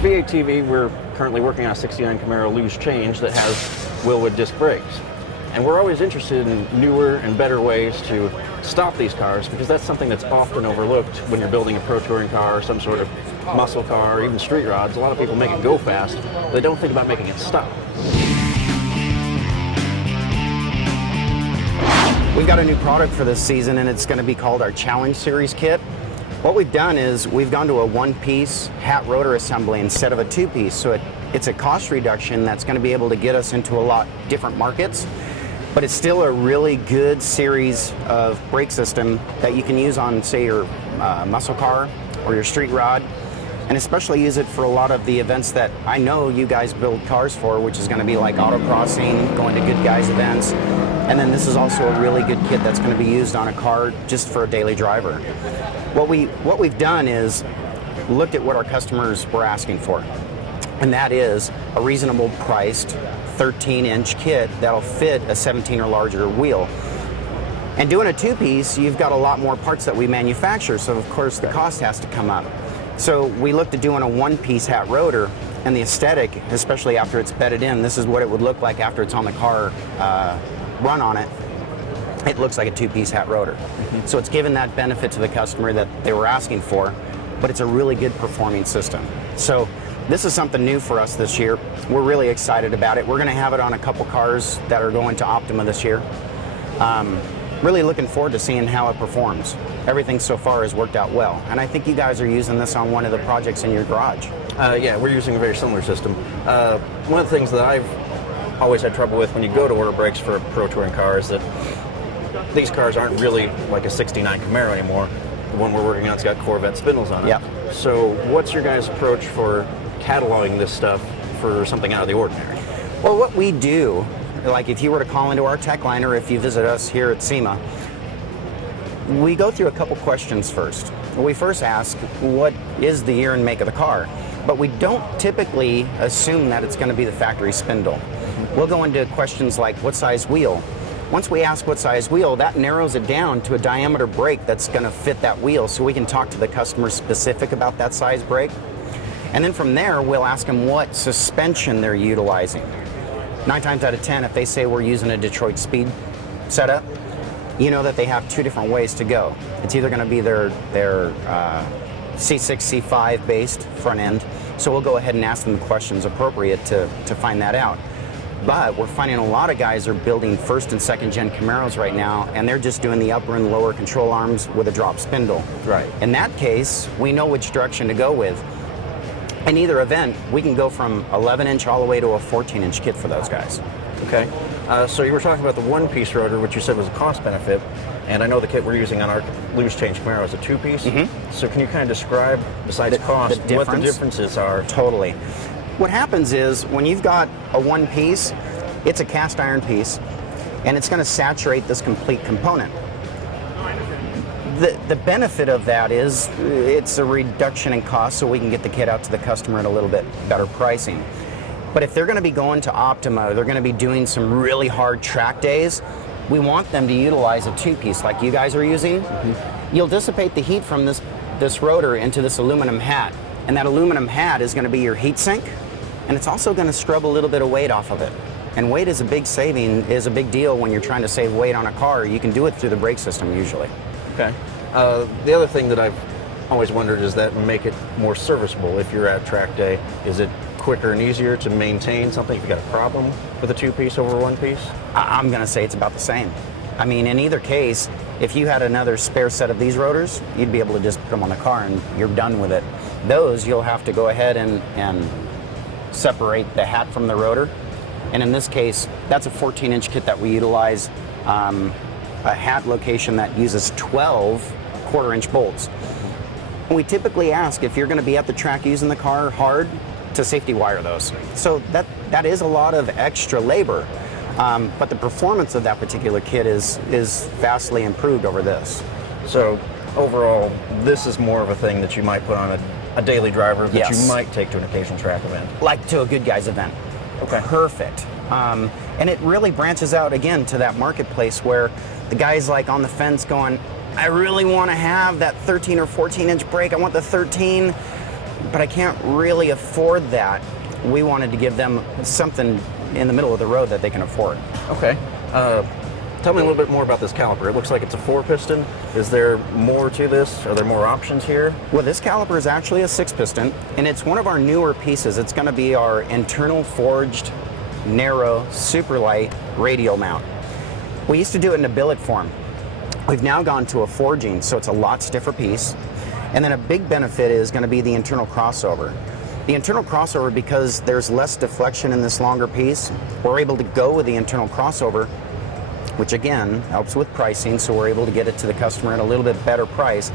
V8TV, we're currently working on a 69 Camaro loose change that has Wilwood disc brakes. And we're always interested in newer and better ways to stop these cars, because that's something that's often overlooked when you're building a pro touring car, some sort of muscle car, or even street rods. A lot of people make it go fast, but they don't think about making it stop. We've got a new product for this season, and it's going to be called our Challenge Series kit. What we've done is we've gone to a one-piece hat rotor assembly instead of a two-piece, so it's a cost reduction that's going to be able to get us into a lot different markets, but it's still a really good series of brake system that you can use on, say, your muscle car or your street rod, and especially use it for a lot of the events that I know you guys build cars for, which is going to be like autocrossing, going to good guys events, and then this is also a really good kit that's going to be used on a car just for a daily driver. What we've done is looked at what our customers were asking for, and that is a reasonable priced 13-inch kit that'll fit a 17 or larger wheel. And doing a two-piece, you've got a lot more parts that we manufacture, so of course the cost has to come up. So we looked at doing a one-piece hat rotor, and the aesthetic, especially after it's bedded in, this is what it would look like after it's on the car, run on it. It looks like a two-piece hat rotor. So it's given that benefit to the customer that they were asking for, but it's a really good performing system. So this is something new for us this year. We're really excited about it. We're going to have it on a couple cars that are going to Optima this year. Really looking forward to seeing how it performs. Everything so far has worked out well, and I think you guys are using this on one of the projects in your garage. Yeah, we're using a very similar system. One of the things that I've always had trouble with when you go to order brakes for a pro touring car is that these cars aren't really like a 69 Camaro anymore. The one we're working on has got Corvette spindles on it. Yep. So what's your guys' approach for cataloging this stuff for something out of the ordinary? Well, what we do, like if you were to call into our tech line or if you visit us here at Sema, we go through a couple questions first. We first ask, what is the year and make of the car? But we don't typically assume that it's going to be the factory spindle. We'll go into questions like, what size wheel? Once we ask what size wheel, that narrows it down to a diameter brake that's going to fit that wheel, so we can talk to the customer specific about that size brake. And then from there, we'll ask them what suspension they're utilizing. 9 times out of 10, if they say we're using a Detroit Speed setup, you know that they have two different ways to go. It's either going to be their C6, C5 based front end, so we'll go ahead and ask them the questions appropriate to find that out. But we're finding a lot of guys are building first and second gen Camaros right now, and they're just doing the upper and lower control arms with a drop spindle. Right. In that case, we know which direction to go with. In either event, we can go from 11-inch all the way to a 14-inch kit for those guys. Okay. So you were talking about the one-piece rotor, which you said was a cost benefit, and I know the kit we're using on our loose change Camaro is a two-piece. So can you kind of describe, besides cost, what the differences are? Totally. What happens is when you've got a one-piece, it's a cast iron piece, and it's going to saturate this complete component. The benefit of that is it's a reduction in cost, so we can get the kit out to the customer at a little bit better pricing. But if they're going to be going to Optima, they're going to be doing some really hard track days, we want them to utilize a two-piece like you guys are using. You'll dissipate the heat from this rotor into this aluminum hat, and that aluminum hat is going to be your heat sink, and it's also going to scrub a little bit of weight off of it. And weight is a big big deal when you're trying to save weight on a car. You can do it through the brake system usually. Okay. The other thing that I've always wondered is that make it more serviceable if you're at track day. Is it quicker and easier to maintain something if you've got a problem with a two-piece over a one-piece? I'm going to say it's about the same. I mean, in either case, if you had another spare set of these rotors, you'd be able to just put them on the car and you're done with it. Those, you'll have to go ahead and separate the hat from the rotor. And in this case, that's a 14-inch kit that we utilize, a hat location that uses 12 quarter-inch bolts. And we typically ask if you're going to be at the track using the car hard to safety wire those. So that is a lot of extra labor, but the performance of that particular kit is vastly improved over this. So overall, this is more of a thing that you might put on a daily driver that Yes. you might take to an occasional track event. Like to a good guys event. Okay. Perfect. And it really branches out again to that marketplace where the guy's like on the fence going, I really want to have that 13 or 14-inch brake. I want the 13. but I can't really afford that. We wanted to give them something in the middle of the road that they can afford. Okay. Tell me a little bit more about this caliper. It looks like it's a 4-piston. Is there more to this? Are there more options here? Well, this caliper is actually a 6-piston, and it's one of our newer pieces. It's going to be our internal forged, narrow, super light radial mount. We used to do it in a billet form. We've now gone to a forging, so it's a lot stiffer piece. And then a big benefit is going to be the internal crossover. The internal crossover, because there's less deflection in this longer piece, we're able to go with the internal crossover, which again helps with pricing, so we're able to get it to the customer at a little bit better price,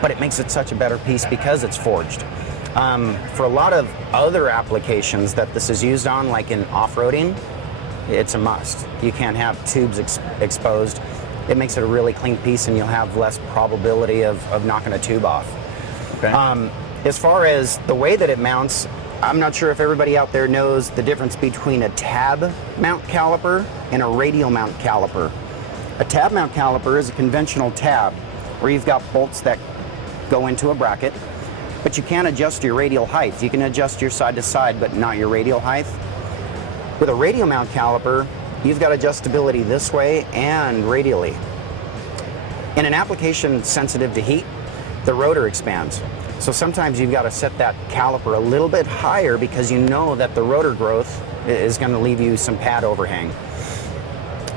but it makes it such a better piece because it's forged. For a lot of other applications that this is used on, like in off-roading, it's a must. You can't have tubes exposed. It makes it a really clean piece, and you'll have less probability of knocking a tube off. Okay. As far as the way that it mounts, I'm not sure if everybody out there knows the difference between a tab mount caliper and a radial mount caliper. A tab mount caliper is a conventional tab where you've got bolts that go into a bracket, but you can't adjust your radial height. You can adjust your side to side, but not your radial height. With a radial mount caliper, you've got adjustability this way and radially. In an application sensitive to heat, the rotor expands. So sometimes you've got to set that caliper a little bit higher because you know that the rotor growth is going to leave you some pad overhang.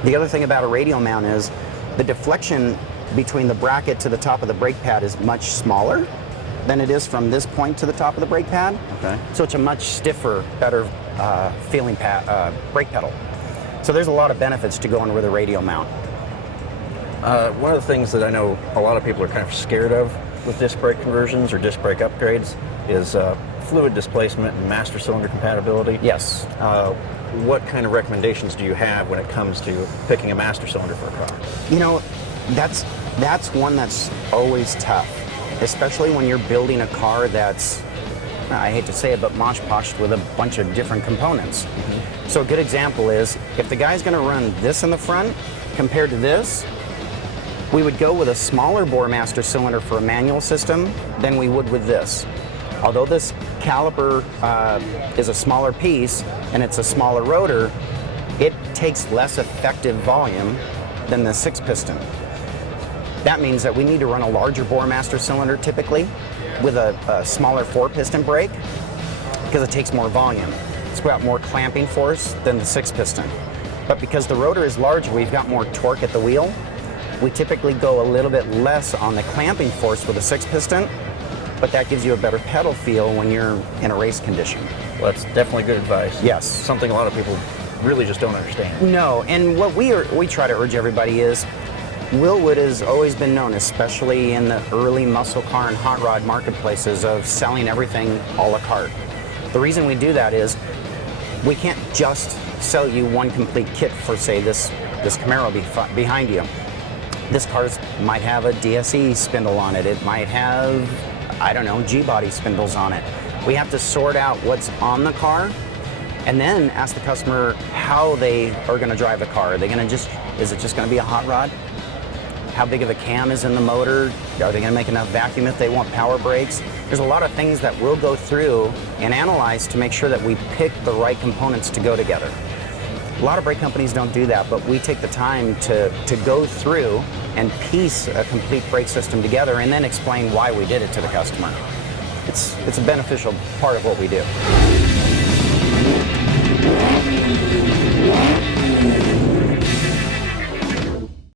The other thing about a radial mount is the deflection between the bracket to the top of the brake pad is much smaller than it is from this point to the top of the brake pad. Okay. So it's a much stiffer, better feeling brake pedal. So there's a lot of benefits to going with a radial mount. One of the things that I know a lot of people are kind of scared of with disc brake conversions or disc brake upgrades is fluid displacement and master cylinder compatibility. Yes. What kind of recommendations do you have when it comes to picking a master cylinder for a car? You know, that's one that's always tough, especially when you're building a car that's, I hate to say it, but mosh-poshed with a bunch of different components. Mm-hmm. So a good example is, if the guy's going to run this in the front compared to this, we would go with a smaller bore master cylinder for a manual system than we would with this. Although this caliper is a smaller piece and it's a smaller rotor, it takes less effective volume than the 6-piston. That means that we need to run a larger bore master cylinder typically with a smaller 4-piston brake because it takes more volume. It's got more clamping force than the 6-piston. But because the rotor is larger, we've got more torque at the wheel. We typically go a little bit less on the clamping force with a 6-piston, but that gives you a better pedal feel when you're in a race condition. Well, that's definitely good advice. Yes. Something a lot of people really just don't understand. No, and what we try to urge everybody is, Wilwood has always been known, especially in the early muscle car and hot rod marketplaces, of selling everything a la carte. The reason we do that is we can't just sell you one complete kit for, say, this Camaro behind you. This car might have a DSE spindle on it. It might have, I don't know, G-body spindles on it. We have to sort out what's on the car and then ask the customer how they are going to drive the car. Are they going to is it just going to be a hot rod? How big of a cam is in the motor? Are they going to make enough vacuum if they want power brakes? There's a lot of things that we'll go through and analyze to make sure that we pick the right components to go together. A lot of brake companies don't do that, but we take the time to go through and piece a complete brake system together and then explain why we did it to the customer. It's a beneficial part of what we do.